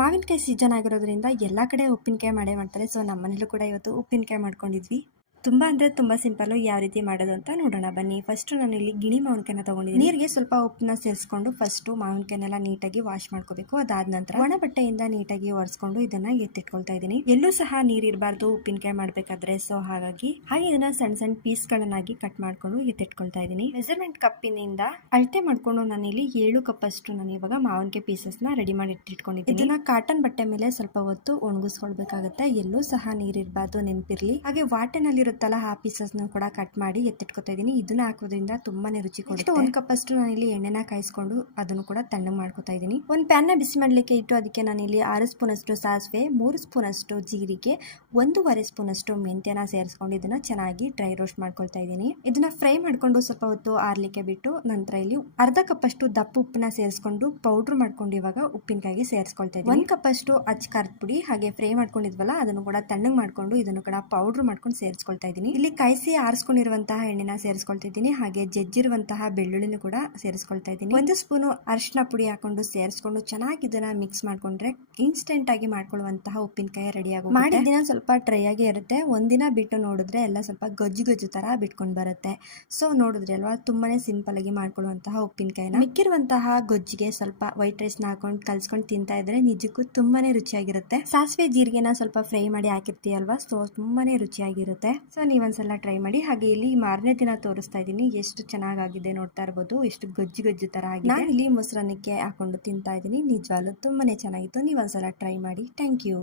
ಮಾವಿನಕಾಯಿ ಸೀಸನ್ ಆಗಿರೋದ್ರಿಂದ ಎಲ್ಲ ಕಡೆ ಉಪ್ಪಿನಕಾಯಿ ಮಾಡೇ ಮಾಡ್ತಾರೆ. ಸೊ ನಮ್ಮನೇಲೂ ಕೂಡ ಇವತ್ತು ಉಪ್ಪಿನಕಾಯಿ ಮಾಡ್ಕೊಂಡಿದ್ವಿ. ತುಂಬ ಅಂದರೆ ತುಂಬ ಸಿಂಪಲ್ಲು. ಯಾವ ರೀತಿ ಮಾಡೋದು ಅಂತ ನೋಡೋಣ ಬನ್ನಿ. ಫಸ್ಟು ನಾನು ಇಲ್ಲಿ ಗಿಣಿ ಮಾವಿನಕಾಯಿನ ತೊಗೊಂಡಿದ್ದೀನಿ. ನೀರಿಗೆ ಸ್ವಲ್ಪ ಉಪ್ಪನ್ನ ಸೇರಿಸ್ಕೊಂಡು ಫಸ್ಟು ಮಾವಿನಕಾಯಿನೆಲ್ಲ ನೀಟಾಗಿ ವಾಶ್ ಮಾಡ್ಕೋಬೇಕು. ಅದಾದ ನಂತರ ಒಣ ಬಟ್ಟೆಯಿಂದ ನೀಟಾಗಿ ಒರೆಸ್ಕೊಂಡು ಇದನ್ನ ಎತ್ತಿಟ್ಕೊಳ್ತಾ ಇದ್ದೀನಿ. ಎಲ್ಲೂ ಸಹ ನೀರಿರಬಾರ್ದು ಉಪ್ಪಿನಕಾಯಿ ಮಾಡಬೇಕಾದ್ರೆ. ಸೊ ಹಾಗೆ ಇದನ್ನ ಸಣ್ಣ ಸಣ್ಣ ಪೀಸ್ಗಳನ್ನಾಗಿ ಕಟ್ ಮಾಡ್ಕೊಂಡು ಎತ್ತಿಟ್ಕೊಳ್ತಾ ಇದ್ದೀನಿ. ಮೆಜರ್ಮೆಂಟ್ ಕಪ್ಪಿನಿಂದ ಅಳತೆ ಮಾಡ್ಕೊಂಡು ನಾನು ಇಲ್ಲಿ 7 ಕಪ್ ಅಷ್ಟು ನಾನು ಇವಾಗ ಮಾವಿನಕಾಯಿ ಪೀಸಸ್ನ ರೆಡಿ ಮಾಡಿ ಇಟ್ಟಿಟ್ಕೊಂಡಿದ್ದೀನಿ. ಇದನ್ನ ಕಾಟನ್ ಬಟ್ಟೆ ಮೇಲೆ ಸ್ವಲ್ಪ ಹೊತ್ತು ಒಣಗಿಸ್ಕೊಳ್ಬೇಕಾಗುತ್ತೆ. ಎಲ್ಲೂ ಸಹ ನೀರಿರಬಾರ್ದು, ನೆನಪಿರ್ಲಿ. ಹಾಗೆ ವಾಟೆನಲ್ಲಿ ಆ ಪೀಸಸ್ ಕೂಡ ಕಟ್ ಮಾಡಿ ಎತ್ತಿಟ್ಕೊತಾ ಇದೀನಿ. ಇದನ್ನ ಹಾಕೋದ್ರಿಂದ ತುಂಬಾನೇ ರುಚಿ ಕೊಡುತ್ತೆ. 1 ಕಪ್ ಅಷ್ಟು ನಾನು ಇಲ್ಲಿ ಎಣ್ಣೆನ ಕಾಯಿಸ್ಕೊಂಡು ಅದನ್ನು ಕೂಡ ತಣ್ಣಗೆ ಮಾಡ್ಕೊತಾ ಇದೀನಿ. ಒಂದು ಪ್ಯಾನ್ ನ ಬಿಸಿ ಮಾಡ್ಲಿಕ್ಕೆ ಇಟ್ಟು ಅದಕ್ಕೆ ನಾನು ಇಲ್ಲಿ 6 ಸ್ಪೂನ್ ಅಷ್ಟು ಸಾಸಿವೆ, 3 ಸ್ಪೂನ್ ಅಷ್ಟು ಜೀರಿಗೆ, 1.5 ಸ್ಪೂನ್ ಅಷ್ಟು ಮೆಂತ್ಯನ ಸೇರಿಸ್ಕೊಂಡು ಇದನ್ನ ಚೆನ್ನಾಗಿ ಡ್ರೈ ರೋಸ್ಟ್ ಮಾಡ್ಕೊಳ್ತಾ ಇದೀನಿ. ಇದನ್ನ ಫ್ರೈ ಮಾಡ್ಕೊಂಡು ಸ್ವಲ್ಪ ಹೊತ್ತು ಆರ್ಲಿಕ್ಕೆ ಬಿಟ್ಟು ನಂತರ ಇಲ್ಲಿ ಅರ್ಧ ಕಪ್ ಅಷ್ಟು ದಪ್ಪ ಉಪ್ಪನ್ನ ಸೇರಿಸ್ಕೊಂಡು ಪೌಡರ್ ಮಾಡ್ಕೊಂಡು ಇವಾಗ ಉಪ್ಪಿನಕಾಯಿಗೆ ಸೇರಿಸ್ಕೊಳ್ತಾ ಇದೀನಿ. 1 ಕಪ್ ಅಷ್ಟು ಅಚ್ಚ ಖಾರದ ಪುಡಿ ಹಾಗೆ ಫ್ರೈ ಮಾಡ್ಕೊಂಡಿದ್ವಲ್ಲ ಅದನ್ನು ಕೂಡ ತಣ್ಣಗೆ ಮಾಡ್ಕೊಂಡು ಇದನ್ನು ಕೂಡ ಪೌಡರ್ ಮಾಡ್ಕೊಂಡು ಸೇರಿಸ್ಕೊಳ್ತಾ ಇದೀನಿ. ಇಲ್ಲಿ ಕಾಯಿಸಿ ಆರಿಸ್ಕೊಂಡಿರುವಂತಹ ಎಣ್ಣೆನ ಸೇರಿಸ್ಕೊಳ್ತಾ ಇದ್ದೀನಿ. ಹಾಗೆ ಜಜ್ಜಿರುವಂತಹ ಬೆಳ್ಳುಳ್ಳಿನೂ ಕೂಡ ಸೇರಿಸ್ಕೊಳ್ತಾ ಇದ್ದೀನಿ. 1 ಸ್ಪೂನ್ ಅರಿಶಿನ ಪುಡಿ ಹಾಕೊಂಡು ಸೇರಿಸ್ಕೊಂಡು ಚೆನ್ನಾಗಿ ಇದನ್ನ ಮಿಕ್ಸ್ ಮಾಡ್ಕೊಂಡ್ರೆ ಇನ್ಸ್ಟೆಂಟ್ ಆಗಿ ಮಾಡ್ಕೊಳ್ಳುವಂತಹ ಉಪ್ಪಿನಕಾಯಿ ರೆಡಿ ಆಗುತ್ತೆ. ಮಾಡಿದ ಸ್ವಲ್ಪ ಡ್ರೈ ಆಗಿ ಇರುತ್ತೆ. ಒಂದಿನ ಬಿಟ್ಟು ನೋಡಿದ್ರೆ ಎಲ್ಲ ಸ್ವಲ್ಪ ಗೊಜ್ಜು ತರ ಬಿಟ್ಕೊಂಡು ಬರುತ್ತೆ. ಸೊ ನೋಡಿದ್ರಿ ಅಲ್ವಾ, ತುಂಬಾನೇ ಸಿಂಪಲ್ ಆಗಿ ಮಾಡ್ಕೊಳ್ಳುವಂತಹ ಉಪ್ಪಿನಕಾಯಿನ ಮಿಕ್ಕಿರುವಂತಹ ಗೊಜ್ಜಿಗೆ ಸ್ವಲ್ಪ ವೈಟ್ ರೈಸ್ ನ ಹಾಕೊಂಡು ಕಲ್ಸ್ಕೊಂಡು ತಿಂತಾ ಇದ್ರೆ ನಿಜಕ್ಕೂ ತುಂಬಾನೇ ರುಚಿಯಾಗಿರುತ್ತೆ. ಸಾಸಿವೆ ಜೀರಿಗೆನ ಸ್ವಲ್ಪ ಫ್ರೈ ಮಾಡಿ ಹಾಕಿರ್ತೀಯಲ್ವಾ, ಸೊ ತುಂಬಾನೇ ರುಚಿಯಾಗಿರುತ್ತೆ. ಸೊ ನೀವೊಂದ್ಸಲ ಟ್ರೈ ಮಾಡಿ. ಹಾಗೆ ಇಲ್ಲಿ ಮಾರನೇ ದಿನ ತೋರಿಸ್ತಾ ಇದ್ದೀನಿ. ಎಷ್ಟು ಚೆನ್ನಾಗಿದೆ ನೋಡ್ತಾ ಇರ್ಬೋದು, ಎಷ್ಟು ಗೊಜ್ಜು ತರ ಆಗಿದೆ. ನಾನು ಇಲ್ಲಿ ಮೊಸರನ್ನಕ್ಕೆ ಹಾಕೊಂಡು ತಿಂತಾ ಇದ್ದೀನಿ. ನಿಜವಾಗ್ಲೂ ತುಂಬಾನೇ ಚೆನ್ನಾಗಿತ್ತು. ನೀವೊಂದ್ಸಲ ಟ್ರೈ ಮಾಡಿ. Thank you.